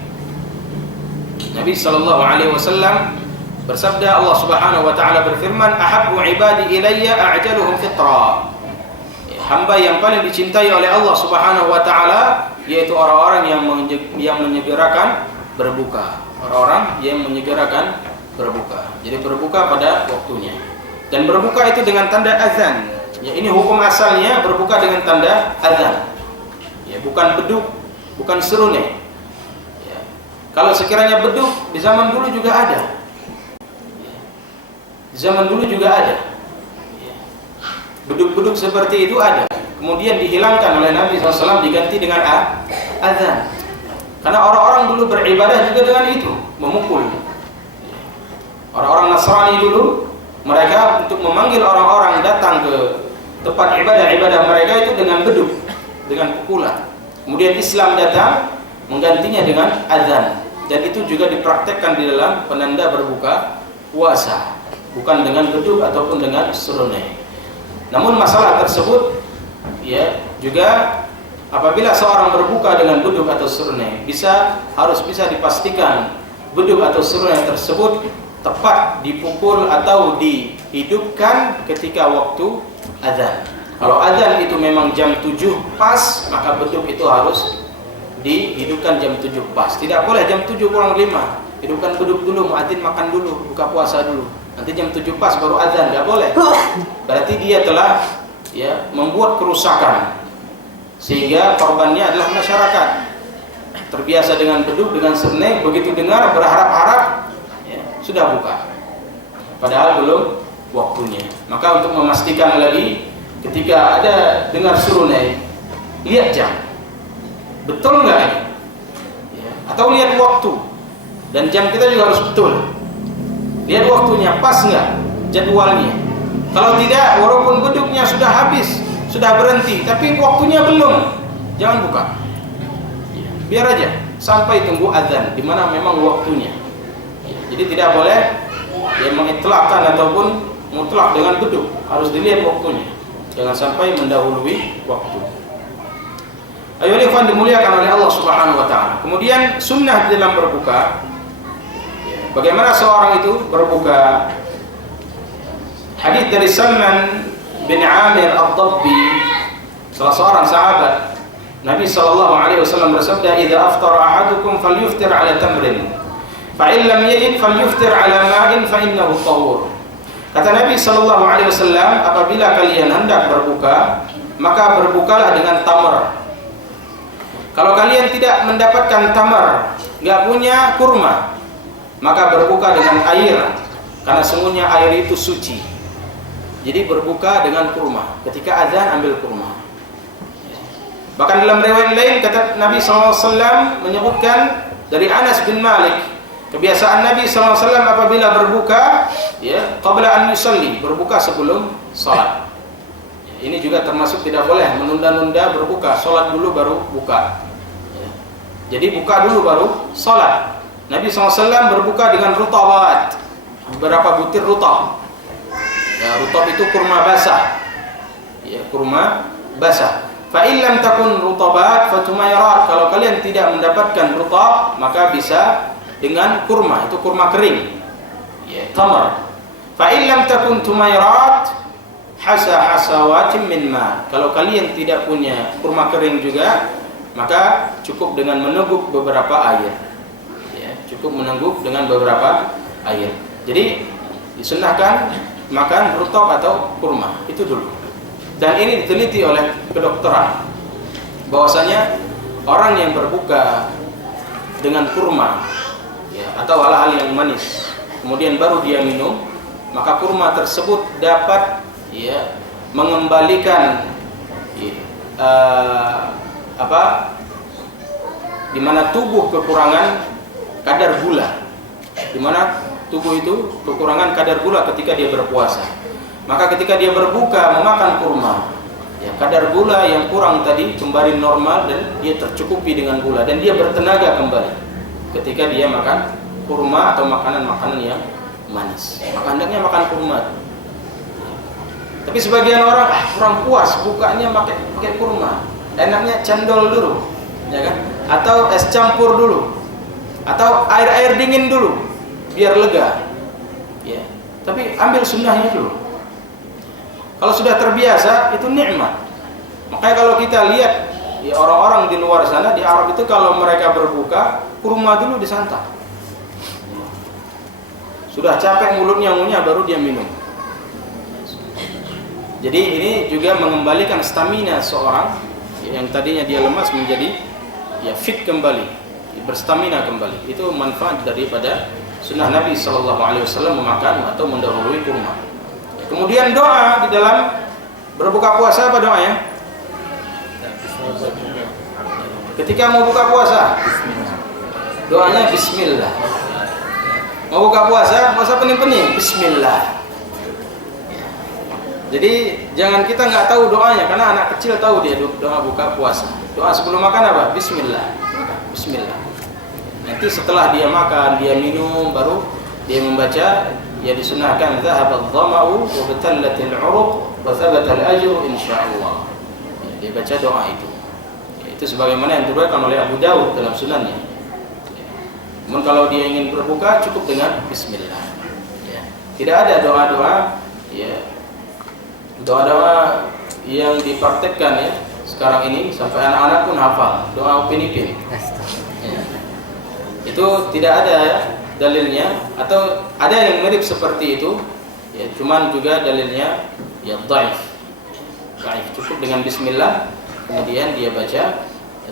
Nabi sallallahu alaihi wasallam bersabda, Allah Subhanahu wa taala berfirman, ahabbu ibadi ilayya a'jaluhum fitra. Hamba yang paling dicintai oleh Allah Subhanahu wa taala yaitu orang-orang yang menyegerakan berbuka. Orang-orang yang menyegerakan berbuka. Jadi berbuka pada waktunya. Dan berbuka itu dengan tanda azan. Ya, ini hukum asalnya berbuka dengan tanda azan. Ya, bukan beduk, bukan serune. Ya. Kalau sekiranya beduk di zaman dulu juga ada. Ya. Di zaman dulu juga ada. beduk-beduk seperti itu ada. Kemudian dihilangkan oleh Nabi SAW, diganti dengan azan. Karena orang-orang dulu beribadah juga dengan itu, memukul. Orang-orang Nasrani dulu, mereka untuk memanggil orang-orang datang ke tempat ibadah mereka itu dengan beduk, dengan pukulan. Kemudian Islam datang menggantinya dengan azan, dan itu juga dipraktekkan di dalam penanda berbuka puasa, bukan dengan beduk ataupun dengan serunai. Namun masalah tersebut ya juga apabila seorang berbuka dengan beduk atau serunai, harus bisa dipastikan beduk atau serunai tersebut tepat dipukul atau dihidupkan ketika waktu azan. Kalau azan itu memang jam 7 pas, maka beduk itu harus dihidupkan jam 7 pas. Tidak boleh jam 7 kurang 5. Hidupkan beduk dulu, muadzin makan dulu, buka puasa dulu. Nanti jam 7 pas baru azan, tidak boleh. Berarti dia telah membuat kerusakan. Sehingga korbannya adalah masyarakat. Terbiasa dengan beduk, dengan serunai, begitu dengar berharap-harap sudah buka. Padahal belum waktunya. Maka untuk memastikan lagi, ketika ada dengar serunai, lihat jam. Betul nggak ini? Atau lihat waktu. Dan jam kita juga harus betul. Lihat waktunya, pas nggak jadwalnya. Kalau tidak, walaupun beduknya sudah habis, sudah berhenti, tapi waktunya belum, jangan buka. Biar aja sampai tunggu azan, di mana memang waktunya. Jadi tidak boleh mengitlakkan ataupun mutlak dengan beduk, harus dilihat waktunya. Jangan sampai mendahului waktu. Ayo ikhwan dimuliakan oleh Allah Subhanahu wa taala. Kemudian sunnah dalam berbuka. Bagaimana seorang itu berbuka? Hadis dari Salman bin Amir Ad-Dabbi, salah seorang sahabat Nabi sallallahu alaihi wasallam bersabda, "Idza aftara ahadukum falyuftir 'ala tamrin, fa in lam yajid falyuftir 'ala ma'in fa innahu tahur." Kata Nabi sallallahu alaihi wasallam, apabila kalian hendak berbuka, maka berbukalah dengan tamar. Kalau kalian tidak mendapatkan tamar, enggak punya kurma, maka berbuka dengan air, karena sungguhnya air itu suci. Jadi berbuka dengan kurma. Ketika azan ambil kurma. Bahkan dalam riwayat lain kata Nabi SAW menyebutkan dari Anas bin Malik, kebiasaan Nabi SAW apabila berbuka, qabla an yusalli, berbuka sebelum salat. Ini juga termasuk tidak boleh menunda-nunda berbuka, salat dulu baru buka. Jadi buka dulu baru salat. Nabi SAW berbuka dengan rutabat, beberapa butir rutab. Rutab itu kurma basah. Kurma basah. Fa in lam takun rutabat fatumayrat. Kalau kalian tidak mendapatkan rutab, maka bisa dengan kurma, itu kurma kering. Tamar. Fa in lam takun tumayrat hasawatin min ma. Kalau kalian tidak punya kurma kering juga, maka cukup dengan meneguk beberapa air. Cukup meneguk dengan beberapa air. Jadi disunahkan makan rutab atau kurma, itu dulu. Dan ini diteliti oleh kedokteran, bahwasanya orang yang berbuka dengan kurma atau hal-hal yang manis, kemudian baru dia minum, maka kurma tersebut dapat mengembalikan di mana tubuh kekurangan kadar gula, di mana tubuh itu kekurangan kadar gula ketika dia berpuasa. Maka ketika dia berbuka memakan kurma, kadar gula yang kurang tadi kembali normal dan dia tercukupi dengan gula dan dia bertenaga kembali ketika dia makan kurma atau makanan-makanan yang manis. Maka hendaknya makan kurma. Tapi sebagian orang kurang puas bukanya pakai kurma. Enaknya cendol dulu, ya kan? Atau es campur dulu. Atau air dingin dulu. Biar lega, tapi ambil sunnahnya dulu. Kalau sudah terbiasa itu nikmat. Makanya kalau kita lihat orang-orang di luar sana di Arab itu kalau mereka berbuka kurma dulu disantap. Sudah capek mulutnya ngunyah baru dia minum. Jadi ini juga mengembalikan stamina seorang yang tadinya dia lemas menjadi fit kembali, berstamina kembali. Itu manfaat daripada sunnah Nabi SAW memakan atau mendahului kurma. Kemudian doa di dalam Berbuka puasa apa doanya? Ketika mau buka puasa, doanya bismillah. Mau buka puasa, puasa pening-pening, bismillah. Jadi jangan kita nggak tahu doanya, karena anak kecil tahu dia doa buka puasa. Doa sebelum makan apa? Bismillah. Bismillah. Nanti setelah dia makan, dia minum, baru dia membaca. Ya disunahkan dhahabat dhama'u wa batallatil 'uruq wa thabatal ajru insyaallah. Ya, dia baca doa itu. Ya, itu sebagaimana yang diriwayatkan oleh Abu Dawud dalam sunannya. Ya. Namun kalau dia ingin berbuka cukup dengan bismillah. Ya. Tidak ada doa-doa ya doa-doa yang dipraktekkan ya sekarang ini sampai anak-anak pun hafal doa Upin Ipin. Ya. Itu tidak ada ya dalilnya, atau ada yang mirip seperti itu ya, cuman juga dalilnya ya dhaif. Cukup dengan bismillah, kemudian dia baca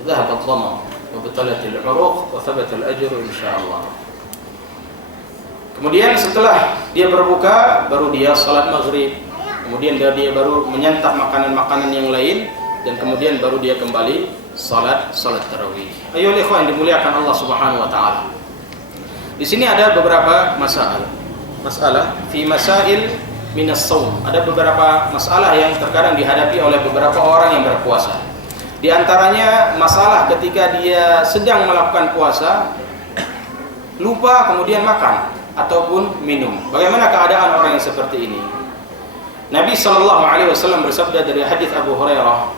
dhahabat dhama'u wa batalatil 'uruq wa thabatal ajru insyaallah. Kemudian setelah dia berbuka baru dia salat maghrib, kemudian dia baru menyantap makanan-makanan yang lain, dan kemudian baru dia kembali salat tarawih. Ayo ikhwan yang dimuliakan Allah Subhanahu wa taala. Di sini ada beberapa masalah fi masail minas shaum. Ada beberapa masalah yang terkadang dihadapi oleh beberapa orang yang berpuasa. Di antaranya masalah ketika dia sedang melakukan puasa lupa kemudian makan ataupun minum. Bagaimana keadaan orang yang seperti ini? Nabi sallallahu alaihi wasallam bersabda dari hadis Abu Hurairah.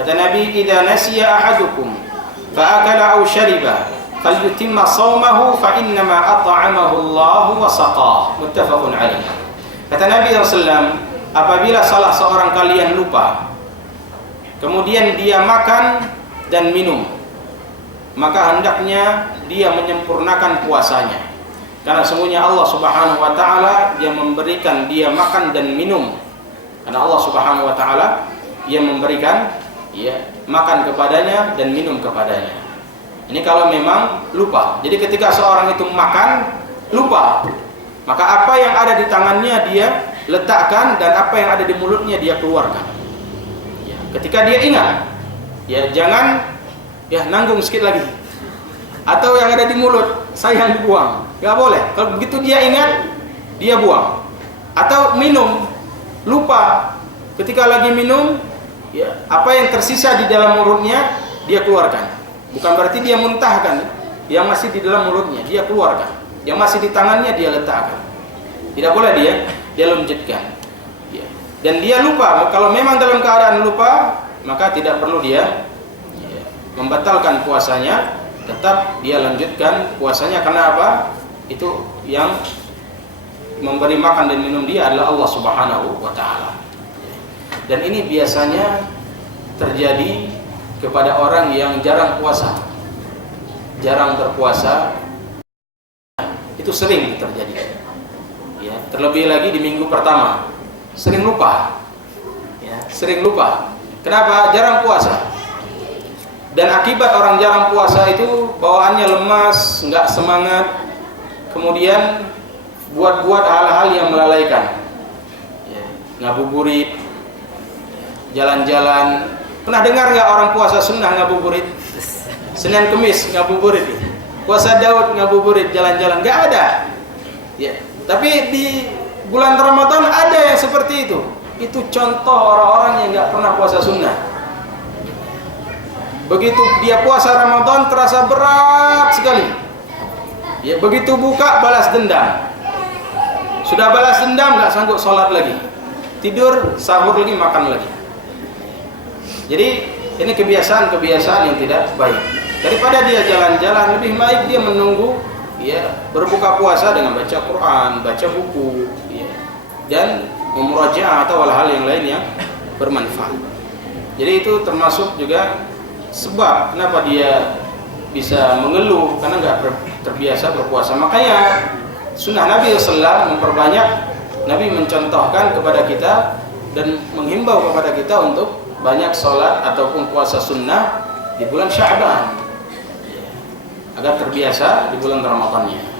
Kata Nabi, "Idza nasiya ahadukum fa akala aw shariba falyutimma shaumahu fa innama at'amahu Allah wa saqah." Muttafaqun alaih. Kata Nabi SAW, apabila salah seorang kalian lupa, kemudian dia makan dan minum, maka hendaknya dia menyempurnakan puasanya. Karena sesungguhnya Allah Subhanahu wa taala yang memberikan dia makan dan minum. Karena Allah Subhanahu wa taala yang memberikan makan kepadanya dan minum kepadanya. Ini kalau memang lupa. Jadi ketika seorang itu makan lupa, maka apa yang ada di tangannya dia letakkan dan apa yang ada di mulutnya dia keluarkan. Ya, ketika dia ingat, ya jangan nanggung sedikit lagi. Atau yang ada di mulut sayang dibuang. Gak boleh. Kalau begitu dia ingat, dia buang. Atau minum, lupa. Ketika lagi minum, apa yang tersisa di dalam mulutnya dia keluarkan. Bukan berarti dia muntahkan, yang masih di dalam mulutnya dia keluarkan, yang masih di tangannya dia letakkan. Tidak boleh dia lanjutkan. Dan dia lupa. Kalau memang dalam keadaan lupa, maka tidak perlu dia membatalkan puasanya, tetap dia lanjutkan puasanya. Karena apa? Itu yang memberi makan dan minum dia adalah Allah Subhanahu wa taala. Dan ini biasanya terjadi kepada orang yang jarang puasa, jarang berpuasa, itu sering terjadi. Ya, terlebih lagi di minggu pertama, sering lupa. Sering lupa. Kenapa? Jarang puasa. Dan akibat orang jarang puasa itu bawaannya lemas, nggak semangat, kemudian buat hal-hal yang melalaikan. Ngabuburit, jalan-jalan. Pernah dengar nggak orang puasa sunnah ngabuburit? Senin Kemis ngabuburit, puasa Daud ngabuburit, jalan-jalan, nggak ada. Tapi di bulan Ramadan ada yang seperti itu. Itu contoh orang-orang yang nggak pernah puasa sunnah. Begitu dia puasa Ramadan terasa berat sekali. Begitu buka balas dendam. Sudah balas dendam nggak sanggup sholat lagi. Tidur, sahur lagi, makan lagi. Jadi ini kebiasaan-kebiasaan yang tidak baik. Daripada dia jalan-jalan, lebih baik dia menunggu berbuka puasa dengan baca Quran, baca buku, dan memurajaah atau hal-hal yang lain yang bermanfaat. Jadi itu termasuk juga sebab kenapa dia bisa mengeluh, karena nggak terbiasa berpuasa. Makanya sunnah Nabi SAW memperbanyak, Nabi mencontohkan kepada kita dan menghimbau kepada kita untuk banyak sholat ataupun puasa sunnah di bulan Sya'ban agar terbiasa di bulan Ramadannya.